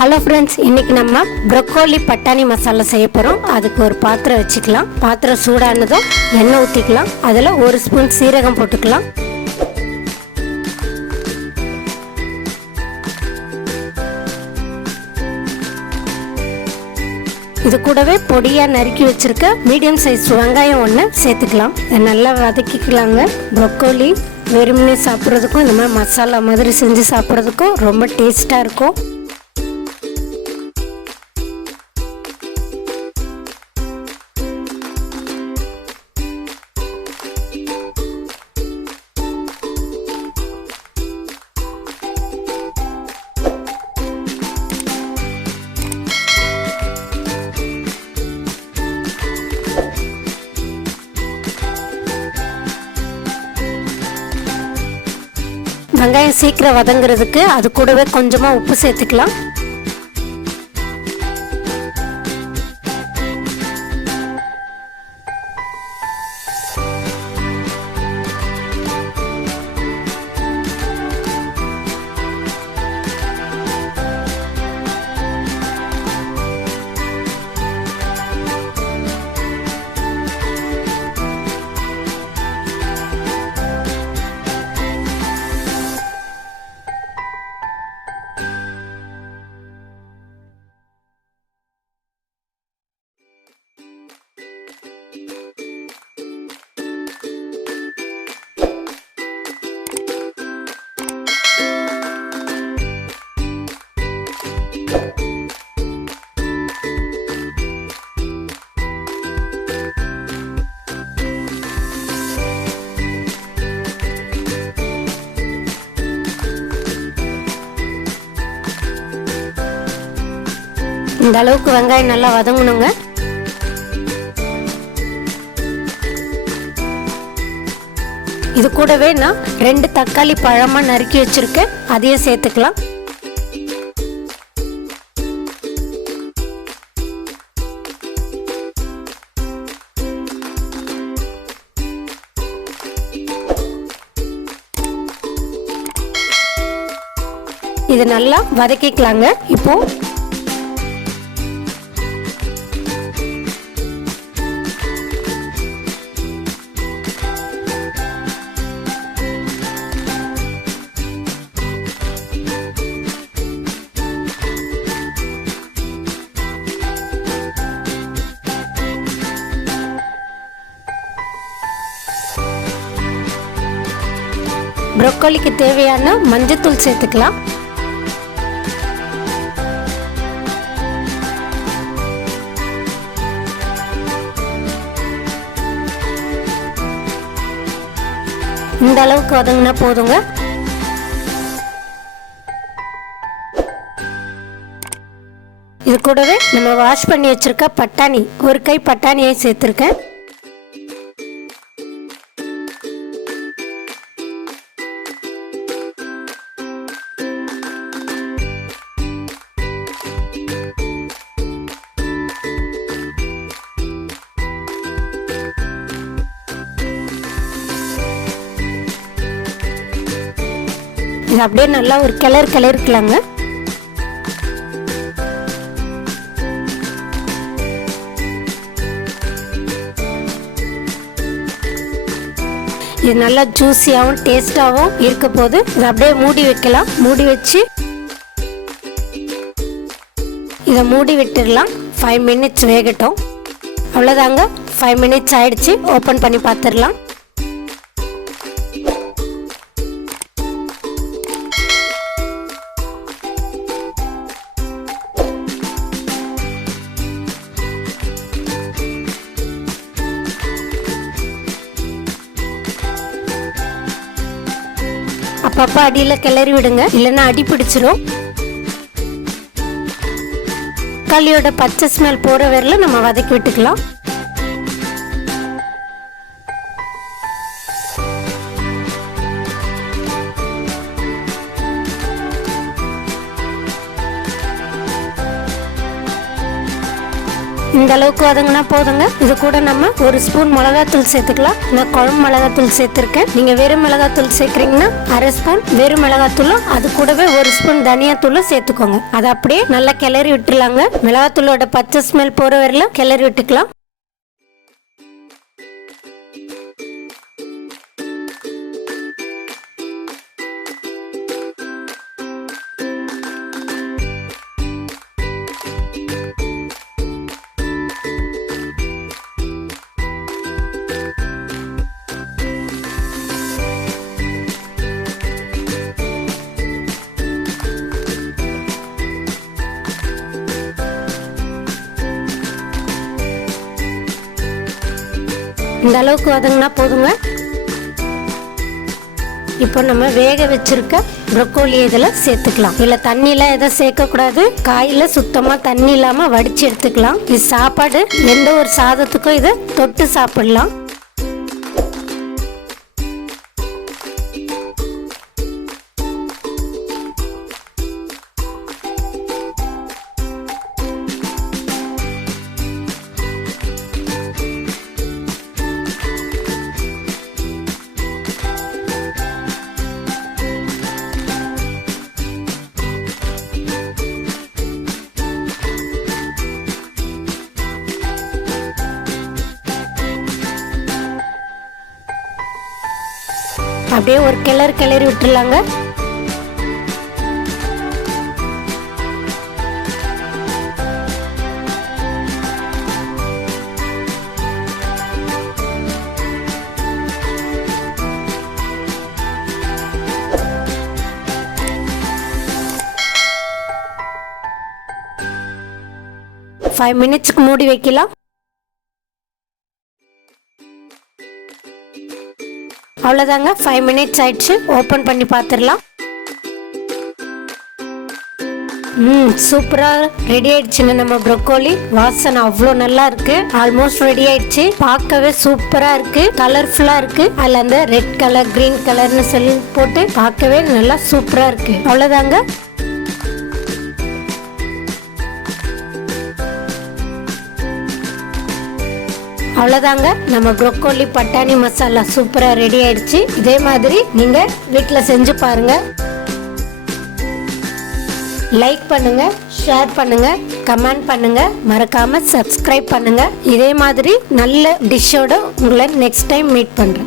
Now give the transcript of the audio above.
Hello friends, இன்றைக்கி நம்ம broccoli பட்டாணி மசாலா செய்ய போகிறோம். அதுக்கு ஒரு பாத்திரம் வச்சுக்கலாம். பாத்திரம் சூடானதும் எண்ணெய் ஊற்றிக்கலாம். அதில் ஒரு ஸ்பூன் சீரகம் போட்டுக்கலாம். இது கூடவே பொடியாக நறுக்கி வச்சுருக்க மீடியம் சைஸ் வெங்காயம் ஒன்று சேர்த்துக்கலாம். இதை நல்லா வதக்கிக்கலாங்க. ப்ரொக்கோலி வெறுமனே சாப்பிட்றதுக்கும் இந்த மாதிரி மசாலா மாதிரி செஞ்சு சாப்பிட்றதுக்கும் ரொம்ப டேஸ்ட்டாக இருக்கும். வெங்காயம் சீக்கிரம் வதங்கிறதுக்கு அது கூடவே கொஞ்சமாக உப்பு சேர்த்துக்கலாம். இந்த அளவுக்கு வெங்காயம் நல்லா வதங்கணுங்க. இது கூடவே நான் 2 தக்காளி பழமா நறுக்கி வச்சிருக்கேன். அதையும் சேர்த்துக்கலாம். இது நல்லா வதக்கிக்கலாங்க. இப்போ ப்ரொக்கோலிக்கு தேவையான மஞ்சத்தூள் சேர்த்துக்கலாம். இந்த அளவுக்கு வதங்கினா போதுங்க. இது கூடவே நம்ம வாஷ் பண்ணி வச்சிருக்க பட்டாணி, ஒரு கை பட்டாணியை சேர்த்துருக்கேன். இது அப்படியே நல்லா ஒரு கிளறிக்கலாங்க. இது நல்லா ஜூஸியாகவும் டேஸ்டாகவும் இருக்க போது இதை அப்படியே மூடி வைக்கலாம். மூடி வச்சு இதை மூடி விட்டுடலாம். 5 மினிட்ஸ் வேகட்டும். அவ்வளோதாங்க, 5 மினிட்ஸ் ஆயிடுச்சு. ஓப்பன் பண்ணி பார்த்துடலாம். அப்பப்போ அடியில் கிளறி விடுங்க, இல்லைன்னா அடி பிடிச்சிரும். தக்காளியோட பச்சை ஸ்மெல் போகிற வரையில நம்ம வதக்கி விட்டுக்கலாம். இந்த அளவுக்கு வதங்கினா போதுங்க. இது கூட நம்ம 1 ஸ்பூன் மிளகாத்தூள் சேர்த்துக்கலாம். நான் குழம்பு மிளகாத்தூள் சேர்த்துருக்கேன். நீங்க வெறும் மிளகாத்தூள் சேர்க்குறீங்கன்னா 1/2 ஸ்பூன் வெறும் மிளகாத்தூளும் அது கூடவே 1 ஸ்பூன் தனியாத்தூளும் சேர்த்துக்கோங்க. அதை அப்படியே நல்லா கிளறி விட்டுலாங்க. மிளகாத்தூளோட பச்சை ஸ்மெல் போற வரையிலும் கிளறி விட்டுக்கலாம். இந்த அளவுக்கு வதங்கினா போதுங்க. இப்போ நம்ம வேக வச்சிருக்க ப்ரோக்கோலி இதில் சேர்த்துக்கலாம். இதில் தண்ணியெலாம் எதுவும் சேர்க்கக்கூடாது. காயில் சுத்தமாக தண்ணி இல்லாமல் வடித்து எடுத்துக்கலாம். இது சாப்பாடு எந்த ஒரு சாதத்துக்கும் இதை தொட்டு சாப்பிடலாம். அப்படியே ஒரு கிளறி விட்டுலாங்க. Five minutes மூடி வைக்கலாம். அவ்வளோதாங்க, 5 minutes ஆயிடுச்சு. ஓப்பன் பண்ணி பார்த்துடலாம். சூப்பராக ரெடி ஆயிடுச்சுங்க நம்ம ப்ரோக்கோலி. வாசனை அவ்வளோ நல்லா இருக்கு. ஆல்மோஸ்ட் ரெடி ஆயிடுச்சு. பார்க்கவே சூப்பரா இருக்கு, கலர்ஃபுல்லா இருக்கு. அதில் அந்த ரெட் கலர் கிரீன் கலர்னு சொல்லி போட்டு பார்க்கவே நல்லா சூப்பரா இருக்கு. அவ்வளோதாங்க. அவ்வளோதாங்க, நம்ம ப்ரோக்கோலி பட்டாணி மசாலா சூப்பராக ரெடி ஆயிடுச்சு. இதே மாதிரி நீங்கள் வீட்டில் செஞ்சு பாருங்க. லைக் பண்ணுங்க, ஷேர் பண்ணுங்க, கமெண்ட் பண்ணுங்க, மறக்காம சப்ஸ்கிரைப் பண்ணுங்க. இதே மாதிரி நல்ல டிஷ்ஷோட உங்களை நெக்ஸ்ட் டைம் மீட் பண்றேன்.